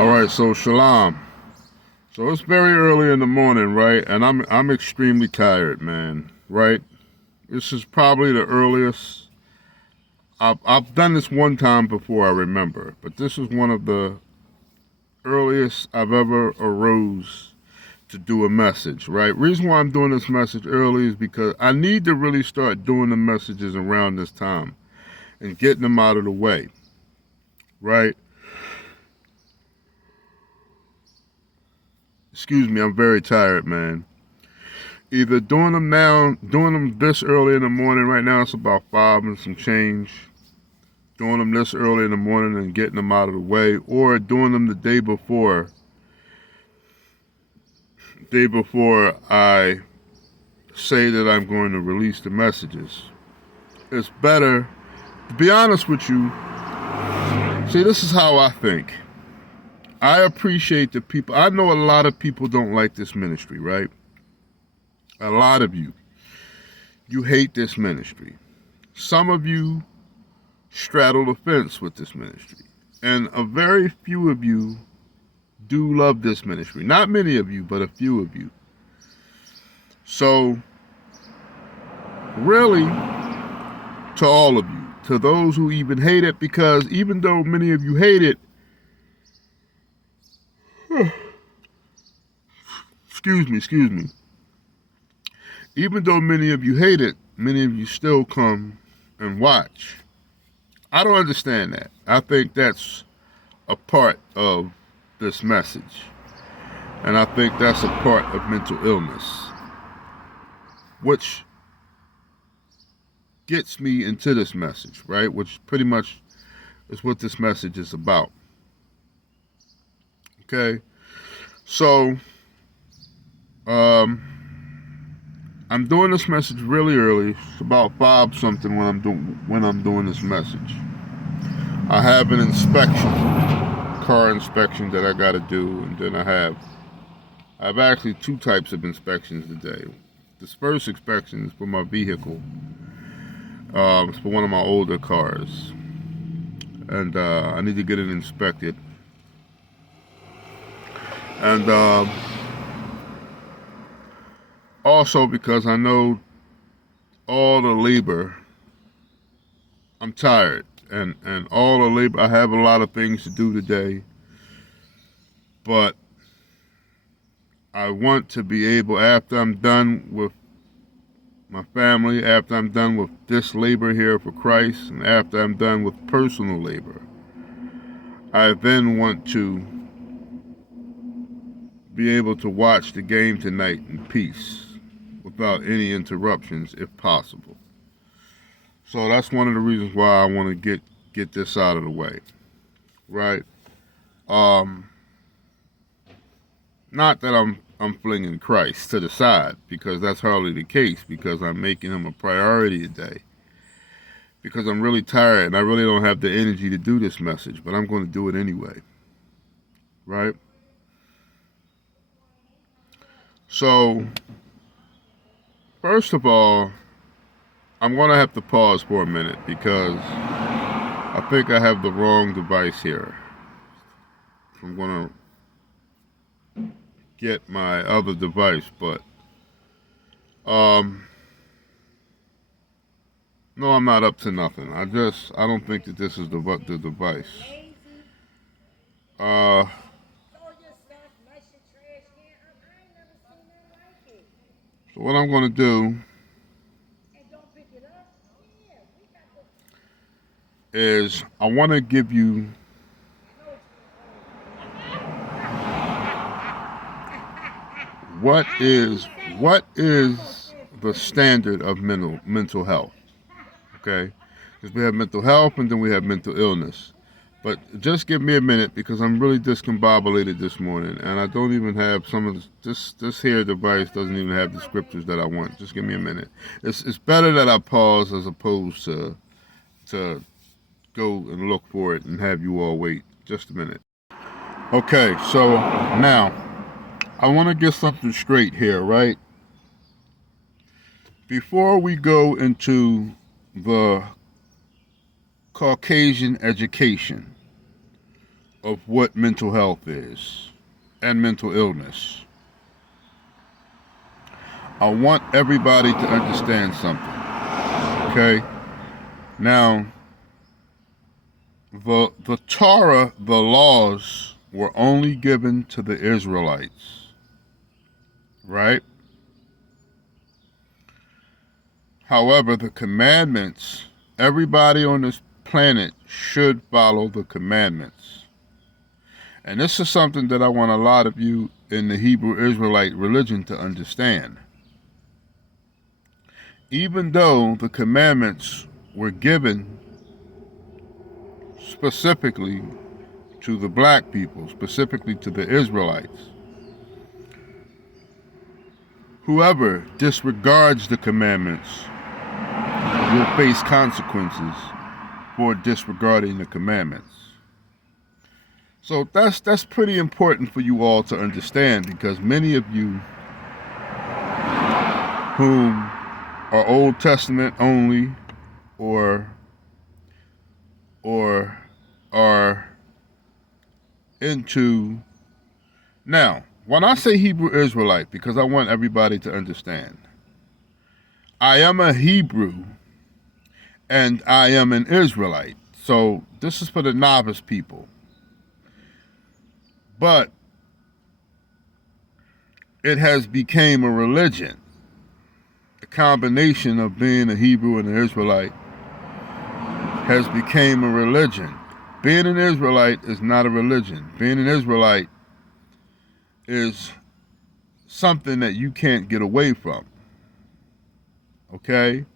All right, so shalom. So it's very early in the morning, right? And I'm extremely tired, man. Right? This is probably the earliest. I've done this one time before, I remember, but this is one of the earliest I've ever arose to do a message. Right? Reason why I'm doing this message early is because I need to really start doing the messages around this time and getting them out of the way. Right? Excuse me, I'm very tired, man. Either doing them now, doing them this early in the morning. Right now it's about 5 and some change. Doing them this early in the morning and getting them out of the way, or doing them the day before I say that I'm going to release the messages. It's better, to be honest with you. See, this is how I think. I appreciate the people. I know a lot of people don't like this ministry, right? A lot of you hate this ministry. Some of you straddle the fence with this ministry. And a very few of you do love this ministry. Not many of you, but a few of you. So, really, to all of you, to those who even hate it, because even though many of you hate it, excuse me, even though many of you hate it, many of you still come and watch. I don't understand that. I think that's a part of this message. And I think that's a part of mental illness, which gets me into this message, right? Which pretty much is what this message is about. Okay? So, I'm doing this message really early. It's about 5 something when I'm doing this message. I have an inspection, car inspection that I got to do, and then I have actually 2 types of inspections today. This first inspection is for my vehicle. It's for one of my older cars, and I need to get it inspected. And also because I know all the labor, I'm tired, and all the labor, I have a lot of things to do today, but I want to be able, after I'm done with my family, after I'm done with this labor here for Christ, and after I'm done with personal labor, I then want to be able to watch the game tonight in peace without any interruptions if possible. So that's one of the reasons why I want to get this out of the way, right? Not that I'm flinging Christ to the side, because that's hardly the case, because I'm making him a priority today, because I'm really tired and I really don't have the energy to do this message, but I'm going to do it anyway, right? So, first of all, I'm going to have to pause for a minute because I think I have the wrong device here. I'm going to get my other device, but no, I'm not up to nothing. I don't think that this is the device. Uh, so what I'm going to do is I want to give you what is the standard of mental health, okay? Because we have mental health and then we have mental illness. But just give me a minute because I'm really discombobulated this morning, and I don't even have some of this here device doesn't even have the scriptures that I want. Just give me a minute. It's better that I pause as opposed to go and look for it and have you all wait just a minute. Okay, so now I want to get something straight here, right? Before we go into the Caucasian education, of what mental health is and mental illness. I want everybody to understand something. Okay? Now, the Torah, the laws, were only given to the Israelites. Right? However, the commandments, everybody on this planet should follow the commandments. And this is something that I want a lot of you in the Hebrew Israelite religion to understand. Even though the commandments were given specifically to the black people, specifically to the Israelites, whoever disregards the commandments will face consequences for disregarding the commandments. So that's pretty important for you all to understand, because many of you whom are Old Testament only or are into... Now, when I say Hebrew Israelite, because I want everybody to understand, I am a Hebrew and I am an Israelite. So this is for the novice people. But it has become a religion. The combination of being a Hebrew and an Israelite has become a religion. Being an Israelite is not a religion. Being an Israelite is something that you can't get away from. Okay?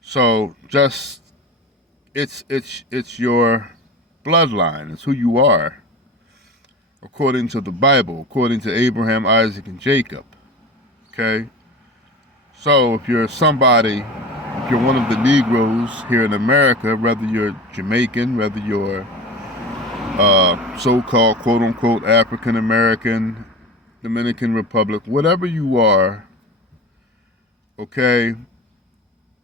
So just it's your bloodline. It's who you are, according to the Bible, according to Abraham, Isaac, and Jacob. Okay? So if you're somebody, if you're one of the Negroes here in America, whether you're Jamaican, whether you're so-called quote-unquote African American, Dominican Republic, whatever you are, okay,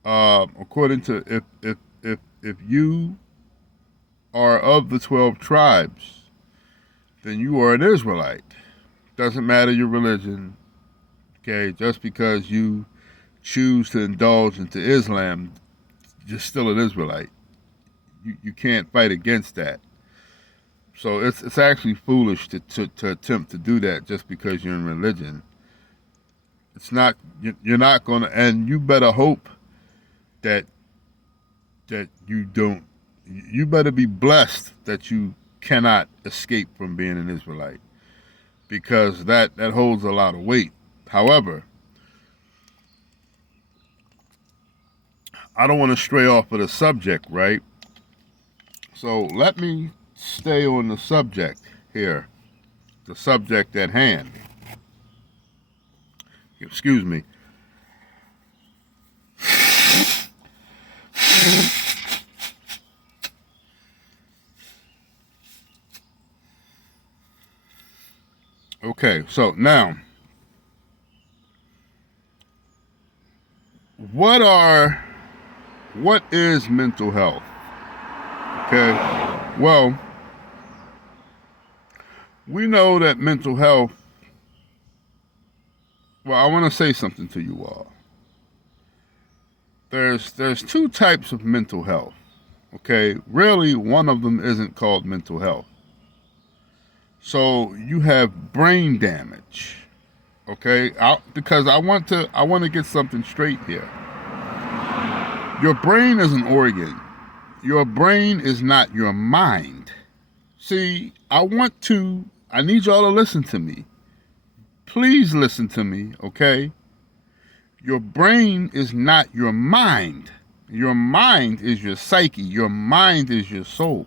according to, if you are of the 12 tribes, then you are an Israelite. Doesn't matter your religion, okay? Just because you choose to indulge into Islam, you're still an Israelite. You can't fight against that. So it's actually foolish to attempt to do that just because you're in religion. It's not, you're not going to, and you better hope that you don't, you better be blessed that you cannot escape from being an Israelite, because that holds a lot of weight. However, I don't want to stray off of the subject, right? So let me stay on the subject here, the subject at hand. Excuse me. Okay, so now, what is mental health? Okay, well, we know that mental health, well, I want to say something to you all. There's two types of mental health, okay? Really, one of them isn't called mental health. So you have brain damage, okay? Because I want to get something straight here. Your brain is an organ. Your brain is not your mind. See, I need y'all to listen to me. Please listen to me, okay? Your brain is not your mind. Your mind is your psyche. Your mind is your soul.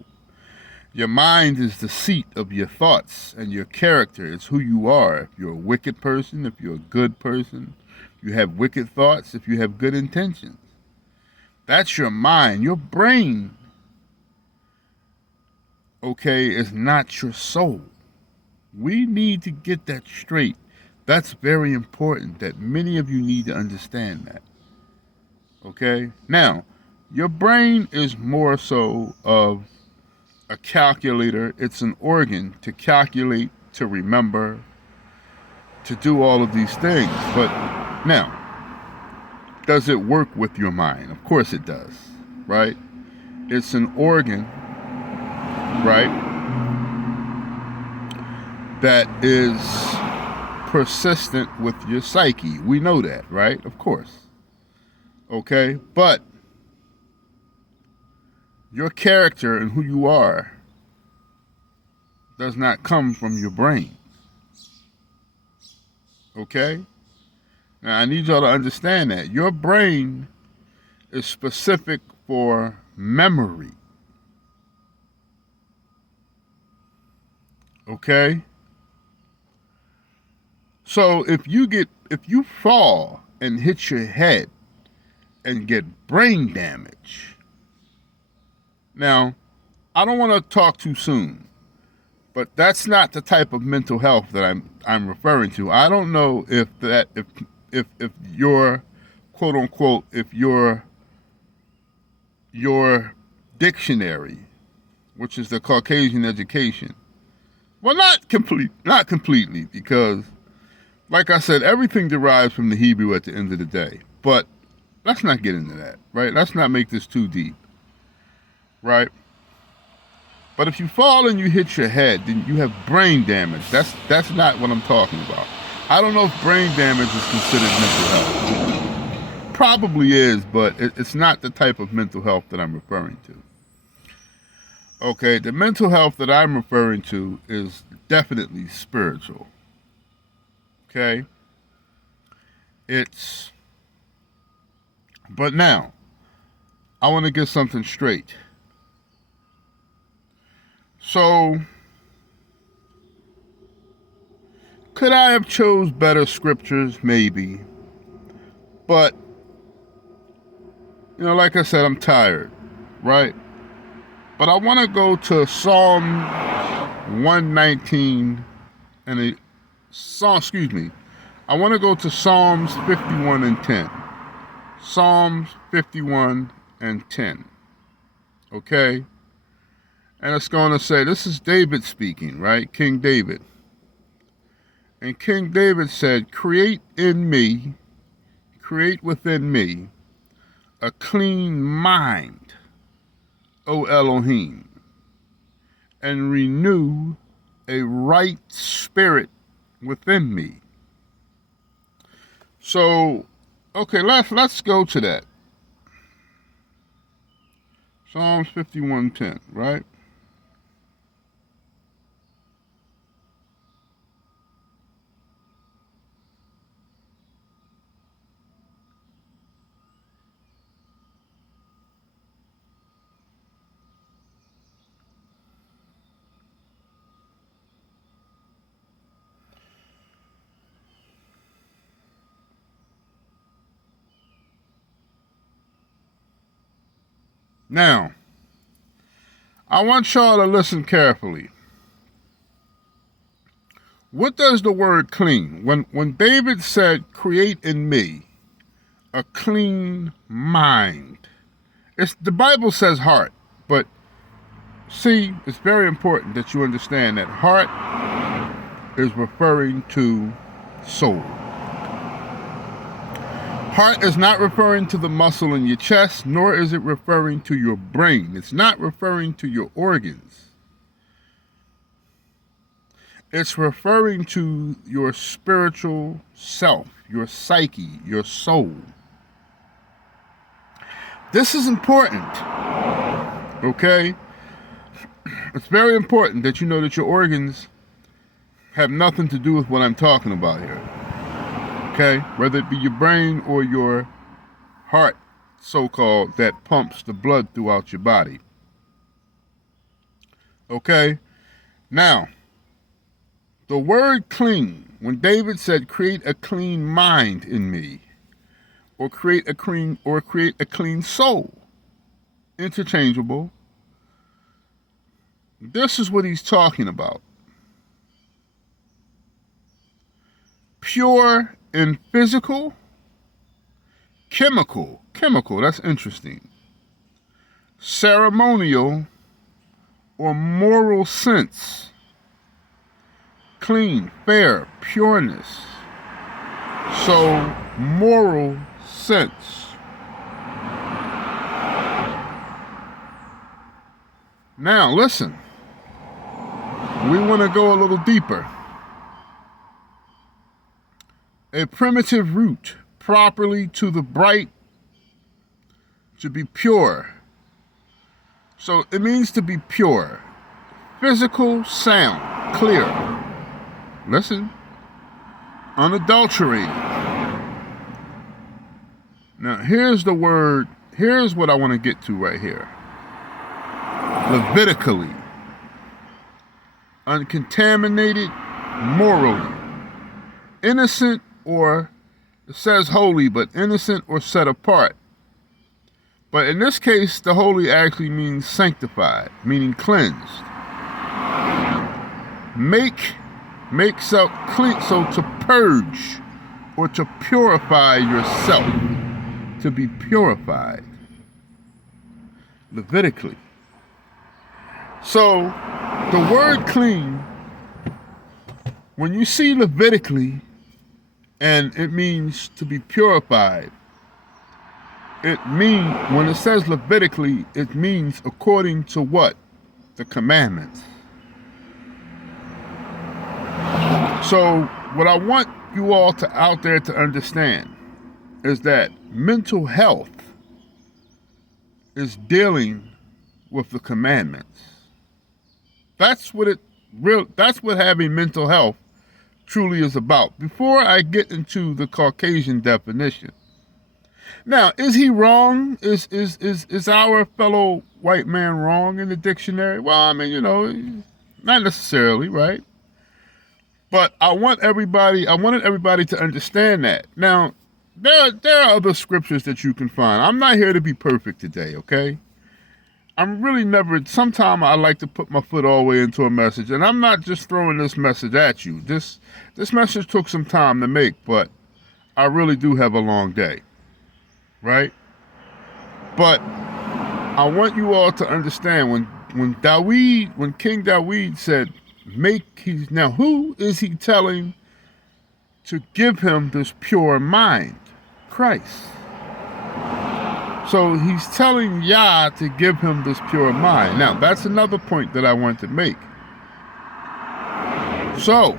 Your mind is the seat of your thoughts and your character. It's who you are. If you're a wicked person, if you're a good person, if you have wicked thoughts, if you have good intentions. That's your mind. Your brain, okay, is not your soul. We need to get that straight. That's very important, that many of you need to understand that. Okay? Now, your brain is more so of a calculator. It's an organ to calculate, to remember, to do all of these things. But now, does it work with your mind? Of course it does, right? It's an organ, right, that is persistent with your psyche. We know that, right? Of course. Okay? But your character and who you are does not come from your brain. Okay? Now, I need y'all to understand that. Your brain is specific for memory. Okay? So if you fall and hit your head and get brain damage. Now, I don't want to talk too soon, but that's not the type of mental health that I'm referring to. I don't know if your quote unquote, if your dictionary, which is the Caucasian education, well, not completely, because like I said, everything derives from the Hebrew at the end of the day. But let's not get into that, right? Let's not make this too deep, right? But if you fall and you hit your head, then you have brain damage. That's not what I'm talking about. I don't know if brain damage is considered mental health. Probably is, but it's not the type of mental health that I'm referring to. Okay, the mental health that I'm referring to is definitely spiritual. Okay? But now, I want to get something straight. So, could I have chose better scriptures? Maybe. But, like I said, I'm tired, right? But I want to go to Psalm 119 I want to go to Psalms 51 and 10. Psalms 51 and 10. Okay? And it's going to say, this is David speaking, right? King David. And King David said, create within me, a clean mind, O Elohim, and renew a right spirit within me. So, okay, let's go to that. Psalms 51:10, right? Now, I want y'all to listen carefully. What does the word clean? When David said, create in me a clean mind, the Bible says heart, but see, it's very important that you understand that heart is referring to soul. Heart is not referring to the muscle in your chest, nor is it referring to your brain. It's not referring to your organs. It's referring to your spiritual self, your psyche, your soul. This is important, okay? It's very important that you know that your organs have nothing to do with what I'm talking about here. Okay, whether it be your brain or your heart, so-called, that pumps the blood throughout your body. Okay, now, the word clean, when David said, create a clean mind in me, or create a clean soul, interchangeable, this is what he's talking about. Pure in physical, chemical, that's interesting, ceremonial, or moral sense. Clean, fair, pureness. So, moral sense. Now, listen. We want to go a little deeper. A primitive root, properly to the bright, to be pure. So it means to be pure. Physical, sound, clear. Listen. Unadulterated. Now, here's the word, here's what I want to get to right here. Levitically. Uncontaminated morally. Innocent, or it says holy, but innocent or set apart. But in this case, the holy actually means sanctified, meaning cleansed. Makes up clean, so to purge or to purify yourself, to be purified. Levitically. So the word clean, when you see Levitically, and it means to be purified, when it says Levitically, it means according to what? The commandments. So what I want you all out there to understand is that mental health is dealing with the commandments. That's what having mental health truly is about. Before I get into the Caucasian definition. Now, is he wrong? Is our fellow white man wrong in the dictionary? Well, I mean, not necessarily, right? But I wanted everybody to understand that. Now, there are other scriptures that you can find. I'm not here to be perfect today, okay? I'm really never, sometimes I like to put my foot all the way into a message, and I'm not just throwing this message at you. This message took some time to make, but I really do have a long day, right? But I want you all to understand when King David said, now who is he telling to give him this pure mind? Christ. So he's telling Yah to give him this pure mind. Now, that's another point that I want to make. So,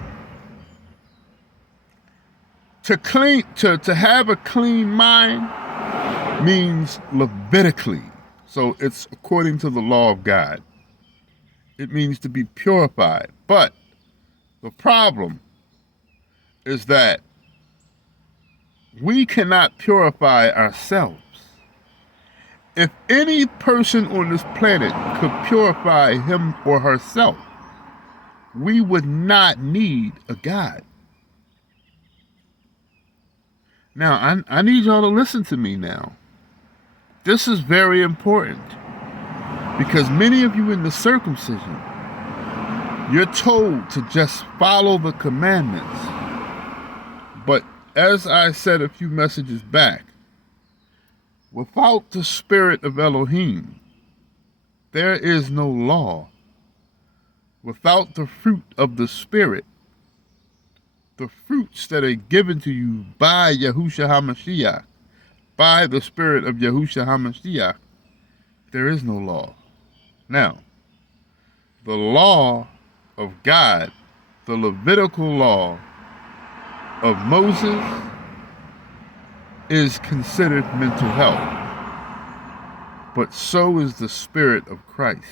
to have a clean mind means Levitically. So it's according to the law of God. It means to be purified. But the problem is that we cannot purify ourselves. If any person on this planet could purify him or herself, we would not need a God. Now, I need y'all to listen to me now. This is very important because many of you in the circumcision, you're told to just follow the commandments. But as I said a few messages back, without the spirit of Elohim, there is no law. Without the fruit of the Spirit, the fruits that are given to you by Yahushua HaMashiach, by the Spirit of Yahushua HaMashiach, there is no law. Now, the law of God, the Levitical law of Moses, is considered mental health. But so is the Spirit of Christ.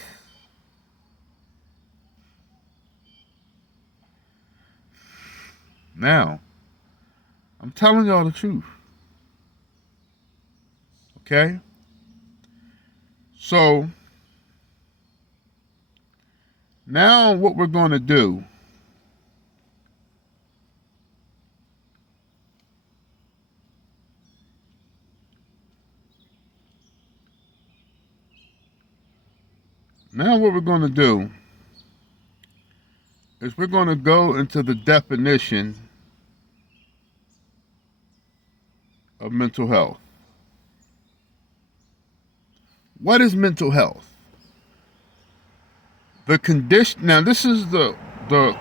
Now, I'm telling y'all the truth. Okay? So, now what we're going to do is we're going to go into the definition of mental health. What is mental health? The condition, now this is the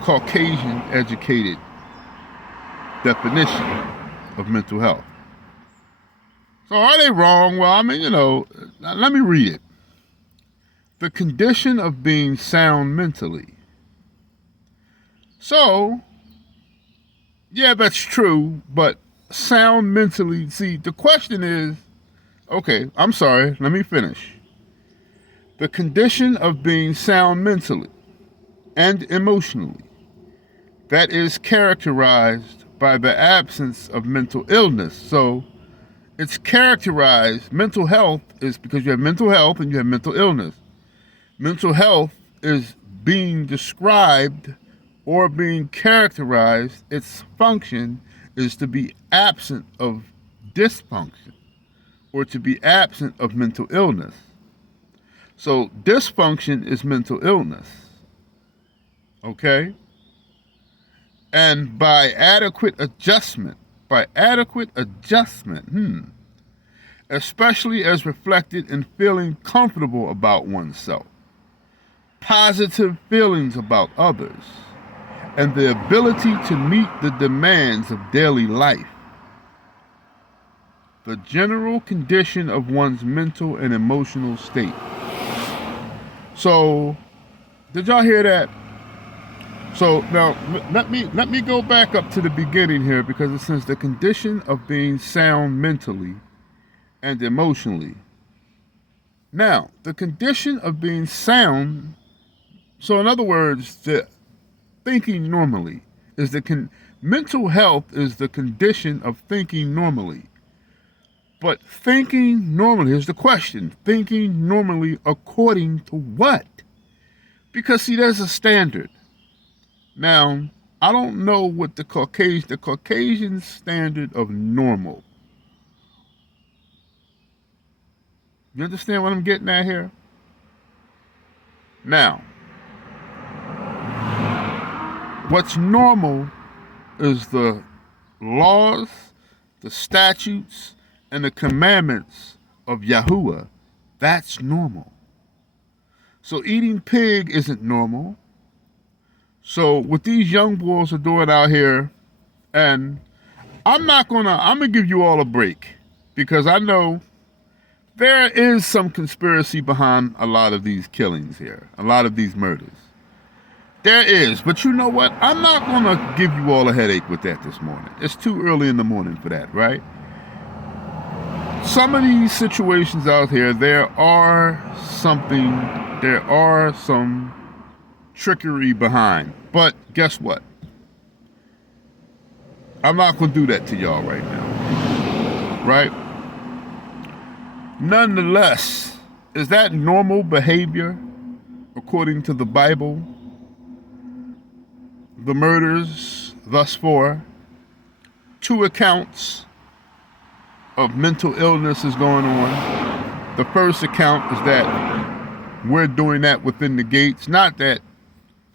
Caucasian educated definition of mental health. So are they wrong? Well, I mean, let me read it. The condition of being sound mentally. So, yeah, that's true, but sound mentally, see, the question is, okay, I'm sorry, let me finish. The condition of being sound mentally and emotionally that is characterized by the absence of mental illness. So it's characterized, mental health is because you have mental health and you have mental illness. Mental health is being described or being characterized, its function is to be absent of dysfunction or to be absent of mental illness. So dysfunction is mental illness, okay? And by adequate adjustment, especially as reflected in feeling comfortable about oneself, positive feelings about others, and the ability to meet the demands of daily life. The general condition of one's mental and emotional state. So, did y'all hear that? So now let me go back up to the beginning here, because it says the condition of being sound mentally and emotionally. Now, the condition of being sound, so in other words, the thinking normally is mental health is the condition of thinking normally. But thinking normally, here's the question, thinking normally according to what? Because see, there's a standard. Now, I don't know what the Caucasian standard of normal. You understand what I'm getting at here? Now, what's normal is the laws, the statutes, and the commandments of Yahuwah. That's normal. So eating pig isn't normal. So what these young boys are doing out here, and I'm gonna give you all a break, because I know there is some conspiracy behind a lot of these killings here, a lot of these murders. There is, but you know what? I'm not gonna give you all a headache with that this morning. It's too early in the morning for that, right? Some of these situations out here, there are some trickery behind. But guess what? I'm not going to do that to y'all right now. Right? Nonetheless, is that normal behavior according to the Bible? The murders thus far, 2 accounts of mental illness is going on. The first account is that we're doing that within the gates. Not that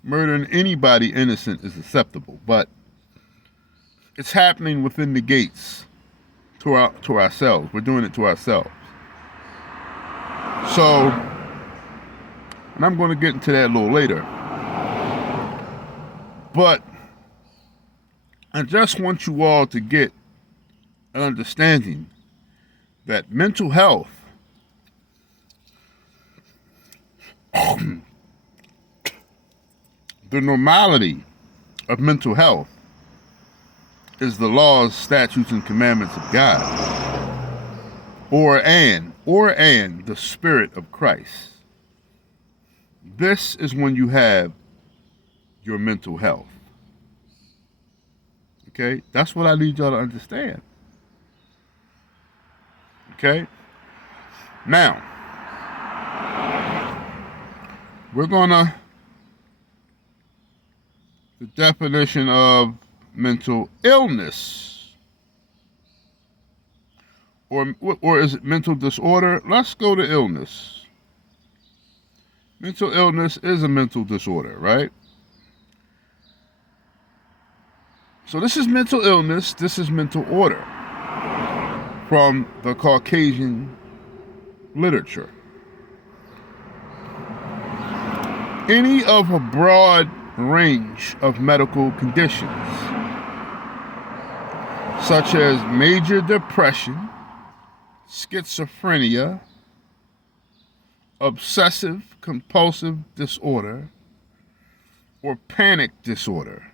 murdering anybody innocent is acceptable, but it's happening within the gates to ourselves. We're doing it to ourselves. So, and I'm going to get into that a little later. But I just want you all to get an understanding that mental health the normality of mental health is the laws, statutes, and commandments of God, or the Spirit of Christ. This is when you have your mental health. Okay? That's what I need y'all to understand. Okay? Now, we're gonna the definition of mental illness, or is it mental disorder? Let's go to illness. Mental illness is a mental disorder, right? So this is mental illness, this is mental order from the Caucasian literature. any of a broad range of medical conditions, such as major depression, schizophrenia, obsessive compulsive disorder, or panic disorder.